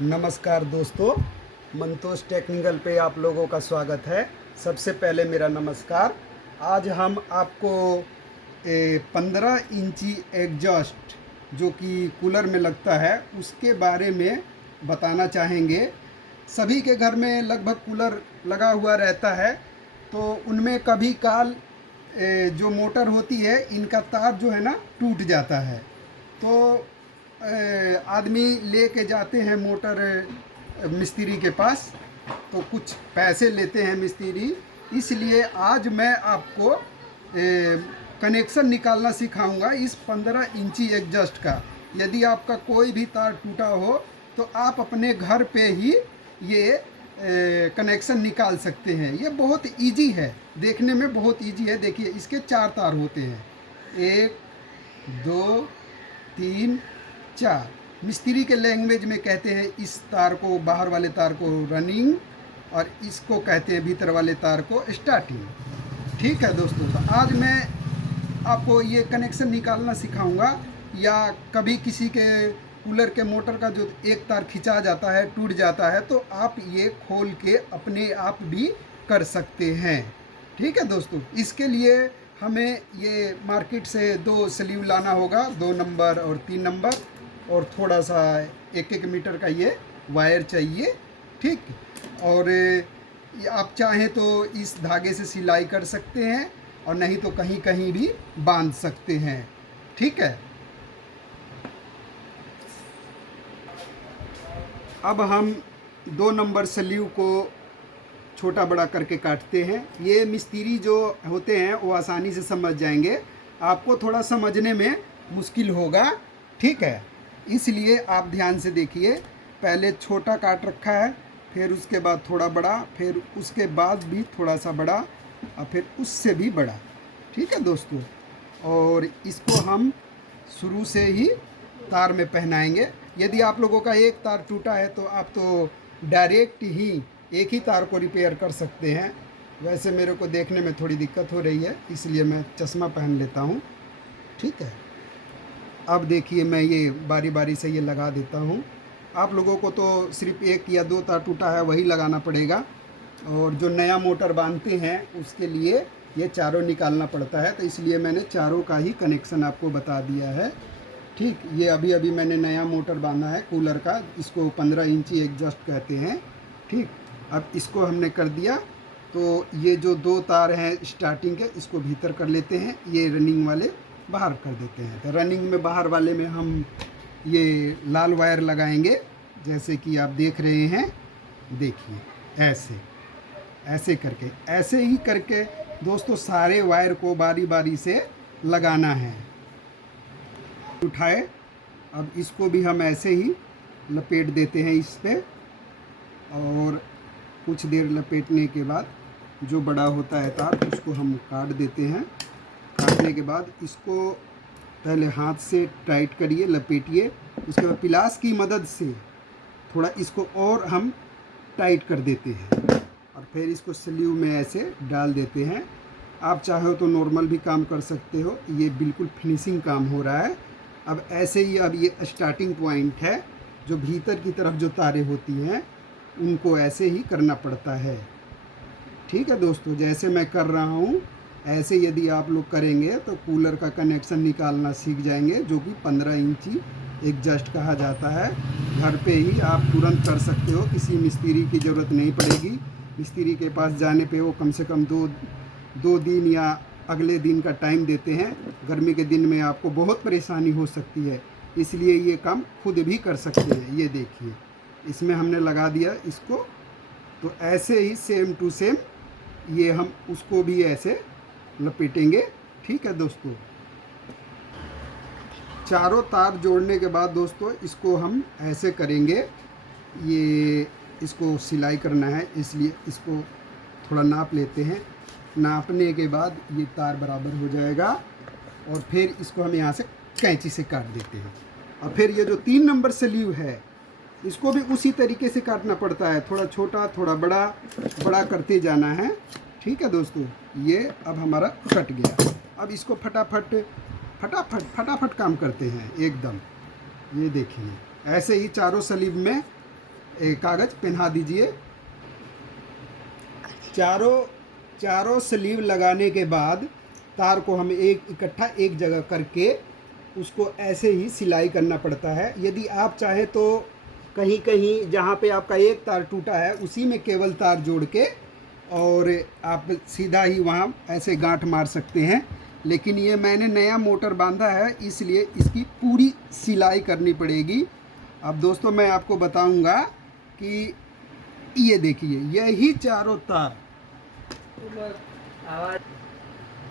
नमस्कार दोस्तों, मंतोष टेक्निकल पे आप लोगों का स्वागत है। सबसे पहले मेरा नमस्कार। आज हम आपको 15 इंची एग्जॉस्ट जो कि कूलर में लगता है उसके बारे में बताना चाहेंगे। सभी के घर में लगभग कूलर लगा हुआ रहता है, तो उनमें कभी काल जो मोटर होती है इनका तार जो है ना टूट जाता है। तो आदमी लेके जाते हैं मोटर मिस्त्री के पास, तो कुछ पैसे लेते हैं मिस्त्री। इसलिए आज मैं आपको कनेक्शन निकालना सिखाऊंगा इस 15 इंची एग्जॉस्ट का। यदि आपका कोई भी तार टूटा हो तो आप अपने घर पे ही ये कनेक्शन निकाल सकते हैं। ये बहुत इजी है, देखने में बहुत इजी है। देखिए, इसके 4 तार होते हैं, 1 2 3 4। मिस्त्री के लैंग्वेज में कहते हैं इस तार को, बाहर वाले तार को रनिंग, और इसको कहते हैं भीतर वाले तार को स्टार्टिंग। ठीक है दोस्तों, तो आज मैं आपको ये कनेक्शन निकालना सिखाऊंगा। या कभी किसी के कूलर के मोटर का जो एक तार खिंचा जाता है, टूट जाता है, तो आप ये खोल के अपने आप भी कर सकते हैं। ठीक है दोस्तों, इसके लिए हमें ये मार्केट से 2 स्लीव लाना होगा, 2 नंबर और 3 नंबर, और थोड़ा सा 1-1 मीटर का ये वायर चाहिए। ठीक, और आप चाहें तो इस धागे से सिलाई कर सकते हैं, और नहीं तो कहीं कहीं भी बांध सकते हैं। ठीक है, अब हम 2 नंबर स्लीव को छोटा बड़ा करके काटते हैं। ये मिस्त्री जो होते हैं वो आसानी से समझ जाएंगे, आपको थोड़ा समझने में मुश्किल होगा। ठीक है, इसलिए आप ध्यान से देखिए। पहले छोटा काट रखा है, फिर उसके बाद थोड़ा बड़ा, फिर उसके बाद भी थोड़ा सा बड़ा, और फिर उससे भी बड़ा। ठीक है दोस्तों, और इसको हम शुरू से ही तार में पहनाएंगे। यदि आप लोगों का एक तार टूटा है तो आप तो डायरेक्ट ही एक ही तार को रिपेयर कर सकते हैं। वैसे मेरे को देखने में थोड़ी दिक्कत हो रही है, इसलिए मैं चश्मा पहन लेता हूँ। ठीक है, अब देखिए, मैं ये बारी बारी से ये लगा देता हूँ। आप लोगों को तो सिर्फ 1 या 2 तार टूटा है वही लगाना पड़ेगा, और जो नया मोटर बांधते हैं उसके लिए ये चारों निकालना पड़ता है। तो इसलिए मैंने चारों का ही कनेक्शन आपको बता दिया है। ठीक, ये अभी अभी मैंने नया मोटर बांधा है कूलर का, इसको 15 इंची एग्जॉस्ट कहते हैं। ठीक, अब इसको हमने कर दिया, तो ये जो 2 तार हैं स्टार्टिंग के, इसको भीतर कर लेते हैं, ये रनिंग वाले बाहर कर देते हैं। तो रनिंग में बाहर वाले में हम ये लाल वायर लगाएंगे, जैसे कि आप देख रहे हैं। देखिए, ऐसे ऐसे करके, ऐसे ही करके दोस्तों सारे वायर को बारी बारी से लगाना है। उठाए, अब इसको भी हम ऐसे ही लपेट देते हैं इस पे, और कुछ देर लपेटने के बाद जो बड़ा होता है तार उसको हम काट देते हैं। काटने के बाद इसको पहले हाथ से टाइट करिए, लपेटिए, उसके बाद पिलास की मदद से थोड़ा इसको और हम टाइट कर देते हैं, और फिर इसको स्लीव में ऐसे डाल देते हैं। आप चाहो तो नॉर्मल भी काम कर सकते हो, ये बिल्कुल फिनिशिंग काम हो रहा है। अब ऐसे ही, अब ये स्टार्टिंग पॉइंट है, जो भीतर की तरफ जो तारें होती हैं उनको ऐसे ही करना पड़ता है। ठीक है दोस्तों, जैसे मैं कर रहा हूँ ऐसे यदि आप लोग करेंगे तो कूलर का कनेक्शन निकालना सीख जाएंगे, जो कि 15 इंची एग्जॉस्ट कहा जाता है। घर पे ही आप तुरंत कर सकते हो, किसी मिस्त्री की ज़रूरत नहीं पड़ेगी। मिस्त्री के पास जाने पे वो कम से कम दो दिन या अगले दिन का टाइम देते हैं। गर्मी के दिन में आपको बहुत परेशानी हो सकती है, इसलिए ये काम खुद भी कर सकते हैं। ये देखिए, इसमें हमने लगा दिया इसको, तो ऐसे ही सेम टू सेम ये हम उसको भी ऐसे लपेटेंगे। ठीक है दोस्तों, चारों तार जोड़ने के बाद दोस्तों इसको हम ऐसे करेंगे। ये इसको सिलाई करना है, इसलिए इसको थोड़ा नाप लेते हैं। नापने के बाद ये तार बराबर हो जाएगा, और फिर इसको हम यहाँ से कैंची से काट देते हैं। और फिर ये जो 3 नंबर स्लीव है इसको भी उसी तरीके से काटना पड़ता है, थोड़ा छोटा थोड़ा बड़ा, बड़ा करते जाना है। ठीक है दोस्तों, ये अब हमारा कट गया। अब इसको फटाफट फटाफट फटाफट काम करते हैं एकदम। ये देखिए, ऐसे ही चारों स्लीव में कागज़ पहना दीजिए। चारों स्लीव लगाने के बाद तार को हम इकट्ठा एक जगह करके उसको ऐसे ही सिलाई करना पड़ता है। यदि आप चाहे तो कहीं कहीं जहाँ पे आपका एक तार टूटा है उसी में केवल तार जोड़ के और आप सीधा ही वहाँ ऐसे गांठ मार सकते हैं। लेकिन ये मैंने नया मोटर बांधा है इसलिए इसकी पूरी सिलाई करनी पड़ेगी। अब दोस्तों मैं आपको बताऊंगा कि ये देखिए यही चारों तार,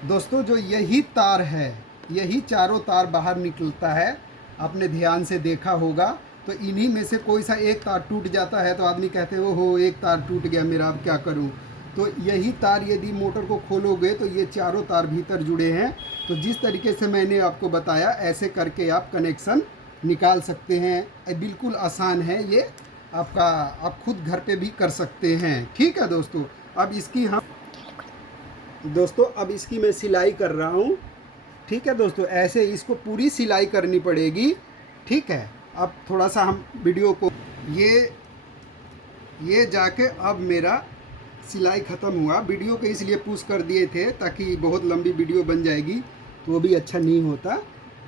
दोस्तों जो यही तार है, यही चारों तार बाहर निकलता है। आपने ध्यान से देखा होगा तो इन्हीं में से कोई सा एक तार टूट जाता है तो आदमी कहते हैं हो एक तार टूट गया मेरा, अब क्या करूं। तो यही तार यदि मोटर को खोलोगे तो ये चारों तार भीतर जुड़े हैं। तो जिस तरीके से मैंने आपको बताया ऐसे करके आप कनेक्शन निकाल सकते हैं। बिल्कुल आसान है ये, आप खुद घर पे भी कर सकते हैं। ठीक है दोस्तों, अब इसकी मैं सिलाई कर रहा हूँ। ठीक है दोस्तों, ऐसे इसको पूरी सिलाई करनी पड़ेगी। ठीक है, अब थोड़ा सा हम वीडियो को ये जाके अब मेरा सिलाई ख़त्म हुआ। वीडियो को इसलिए पुश कर दिए थे ताकि बहुत लंबी वीडियो बन जाएगी तो वो भी अच्छा नहीं होता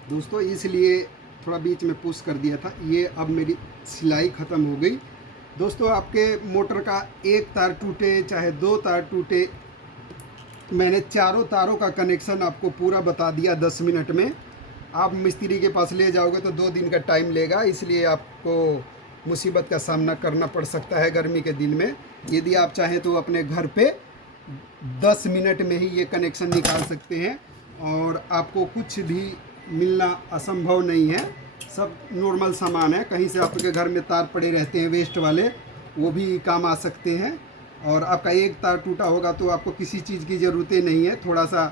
दोस्तों, इसलिए थोड़ा बीच में पुश कर दिया था। ये अब मेरी सिलाई ख़त्म हो गई। दोस्तों आपके मोटर का एक तार टूटे चाहे दो तार टूटे, मैंने चारों तारों का कनेक्शन आपको पूरा बता दिया 10 मिनट में। आप मिस्त्री के पास ले जाओगे तो 2 दिन का टाइम लेगा, इसलिए आपको मुसीबत का सामना करना पड़ सकता है गर्मी के दिन में। यदि आप चाहें तो अपने घर पे 10 मिनट में ही ये कनेक्शन निकाल सकते हैं और आपको कुछ भी मिलना असंभव नहीं है। सब नॉर्मल सामान है। कहीं से आपके घर में तार पड़े रहते हैं वेस्ट वाले, वो भी काम आ सकते हैं। और आपका एक तार टूटा होगा तो आपको किसी चीज़ की ज़रूरत नहीं है, थोड़ा सा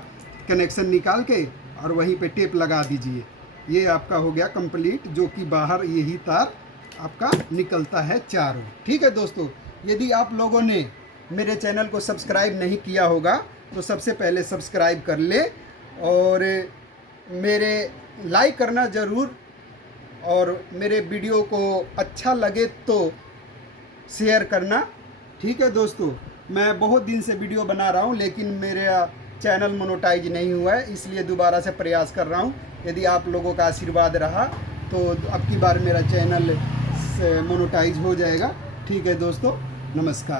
कनेक्शन निकाल के और वहीं पे टेप लगा दीजिए। ये आपका हो गया कंप्लीट, जो कि बाहर यही तार आपका निकलता है चारों। ठीक है दोस्तों, यदि आप लोगों ने मेरे चैनल को सब्सक्राइब नहीं किया होगा तो सबसे पहले सब्सक्राइब कर ले और मेरे लाइक करना ज़रूर, और मेरे वीडियो को अच्छा लगे तो शेयर करना। ठीक है दोस्तों, मैं बहुत दिन से वीडियो बना रहा हूँ लेकिन मेरा चैनल मोनेटाइज नहीं हुआ है, इसलिए दोबारा से प्रयास कर रहा हूँ। यदि आप लोगों का आशीर्वाद रहा तो अब की बार मेरा चैनल मोनेटाइज हो जाएगा। ठीक है दोस्तों, नमस्कार।